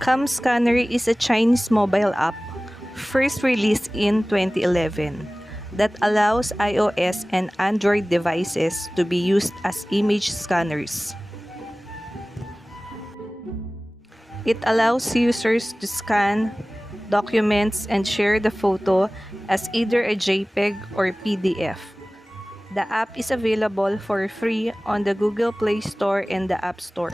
Camscanner is a Chinese mobile app first released in 2011 that allows iOS and Android devices to be used as image scanners. It allows users to scan documents and share the photo as either a JPEG or PDF. The app is available for free on the Google Play Store and the App Store.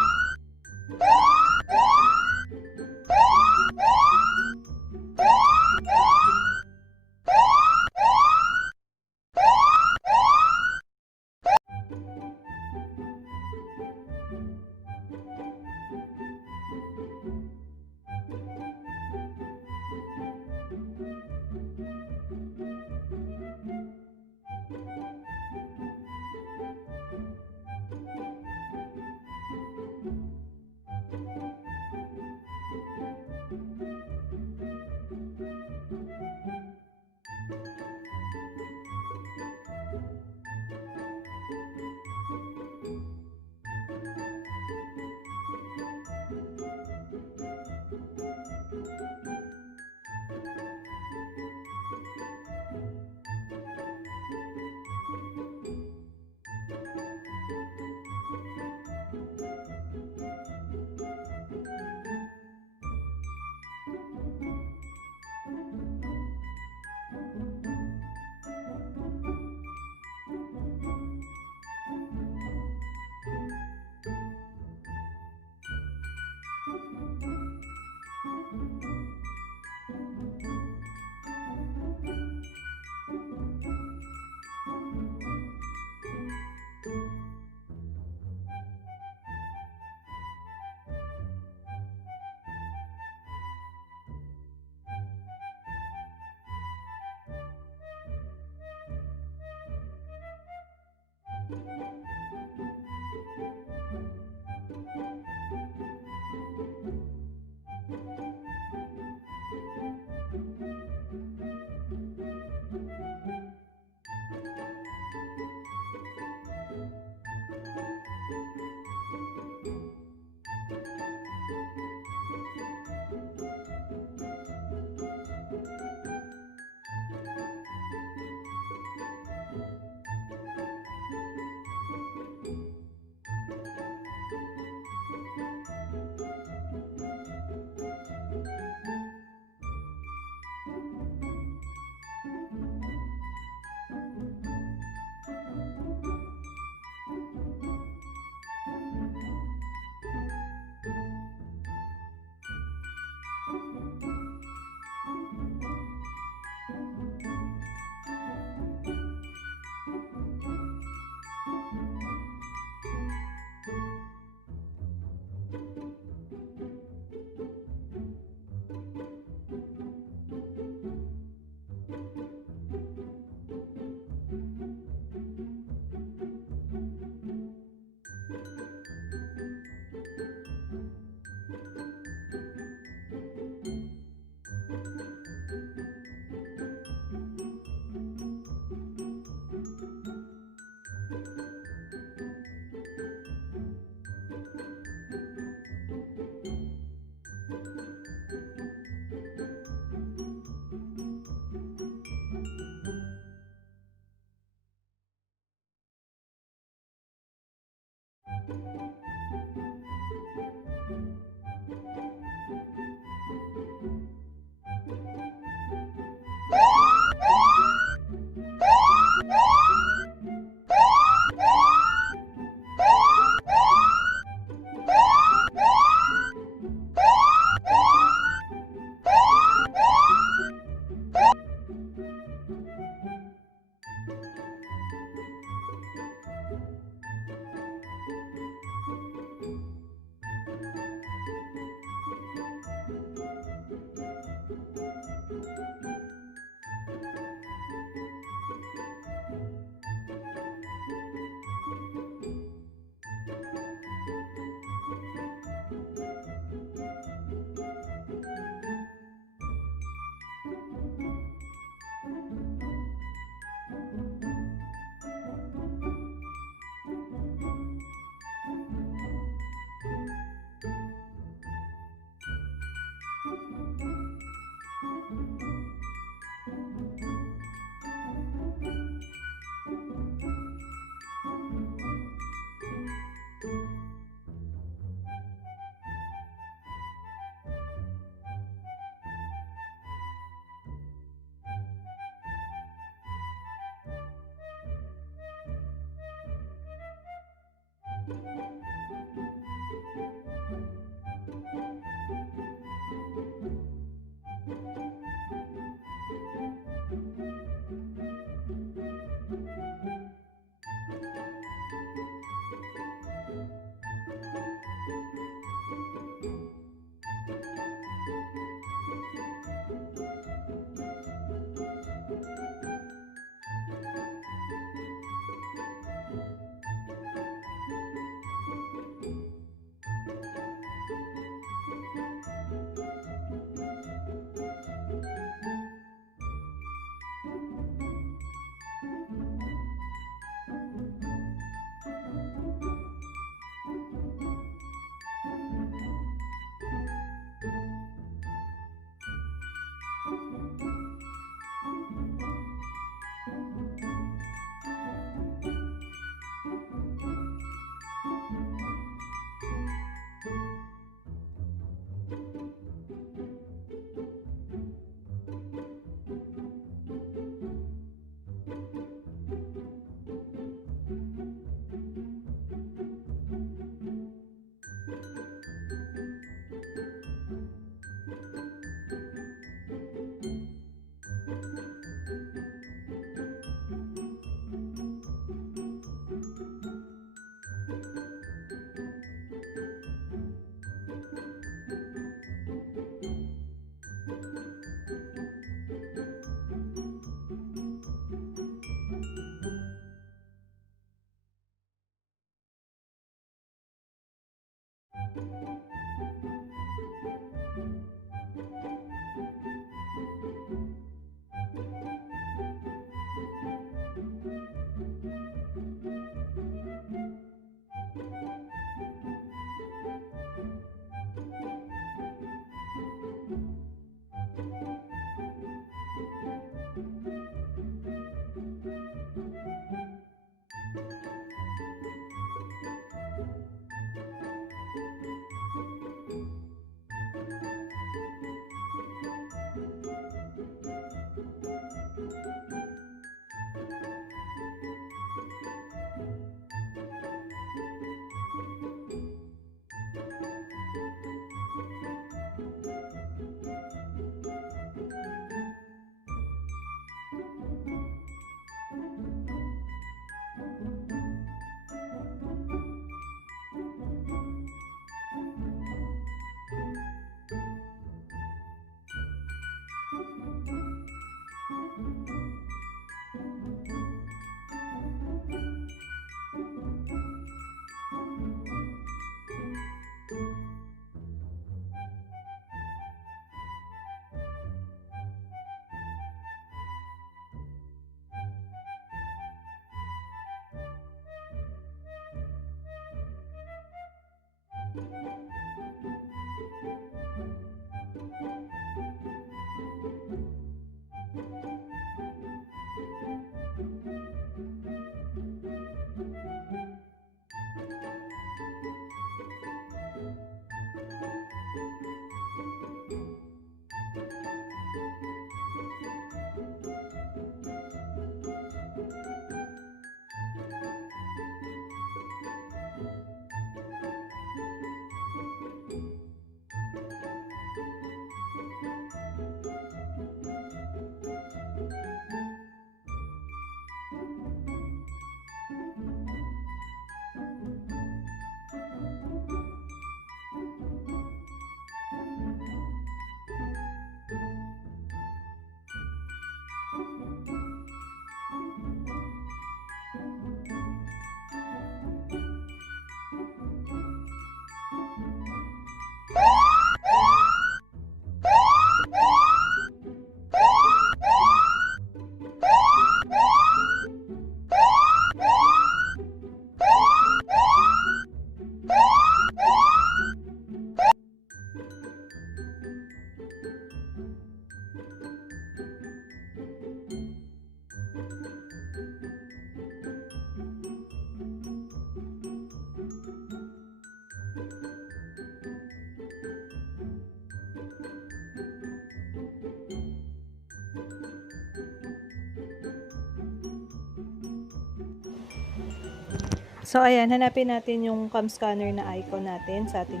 So, ayan, hanapin natin yung Camscanner na icon natin sa ating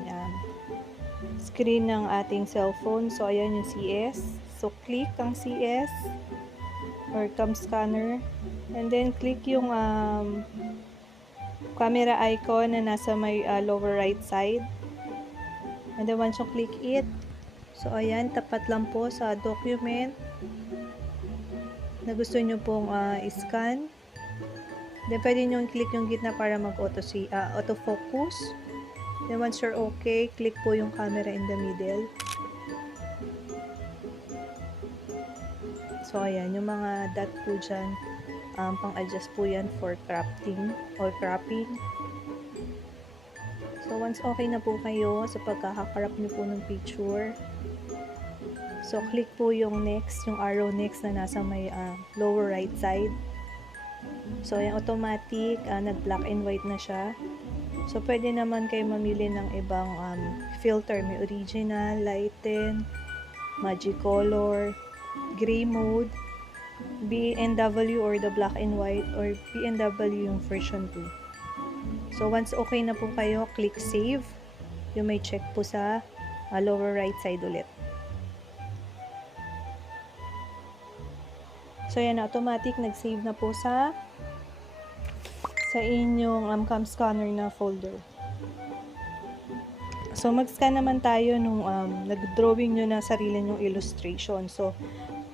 screen ng ating cellphone. So, ayan yung CS. So, click ang CS or Camscanner. And then, click yung camera icon na nasa may lower right side. And then, once you click it, so, ayan, tapat lang po sa document na gusto nyo pong i-scan. Then, pwede nyo click yung gitna para mag-autofocus. Then, once you're okay, click po yung camera in the middle. So, ayan, yung mga dot po dyan, pang-adjust po yan for cropping or cropping. So, once okay na po kayo sa pagkakakrop nyo po ng picture, so, click po yung next, yung arrow next na nasa may lower right side. So, ayan, automatic, nag-black and white na siya. So, pwede naman kayo mamili ng ibang filter. May original, lighten, magic color, gray mode, B&W or the black and white, or B&W yung version 2. So, once okay na po kayo, click save. Yung may check po sa lower right side ulit. So, yan, automatic, nag-save na po sa inyong Camscanner na folder. So, mag-scan naman tayo nung nag-drawing nyo na sarili nyong illustration. So,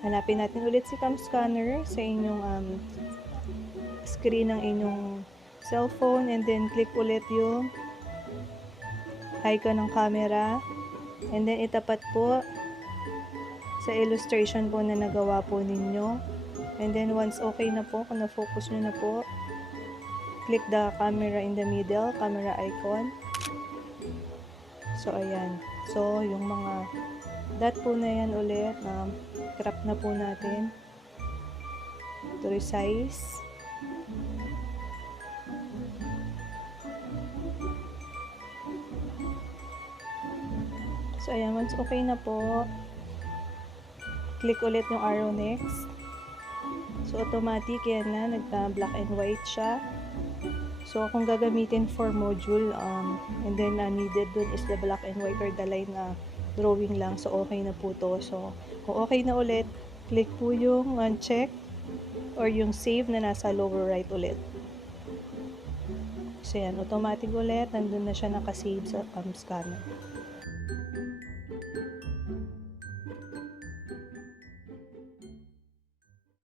hanapin natin ulit si Camscanner sa inyong screen ng inyong cellphone, and then click ulit yung icon ng camera, and then itapat po sa illustration po na nagawa po ninyo. And then once okay na po, kung na-focus nyo na po, click the camera in the middle, camera icon. So, ayan. So, yung mga dot po na yan ulit, crop na po natin to resize. So, ayan. Once okay na po, click ulit yung arrow next. So, automatic yan na, nagka-black and white siya. So, kung gagamitin for module, and then needed dun is the black and white or the line na drawing lang. So, okay na po to. So, kung okay na ulit, click po yung uncheck or yung save na nasa lower right ulit. So, yan, automatic ulit. Nandun na siya nakasave sa Camscanner.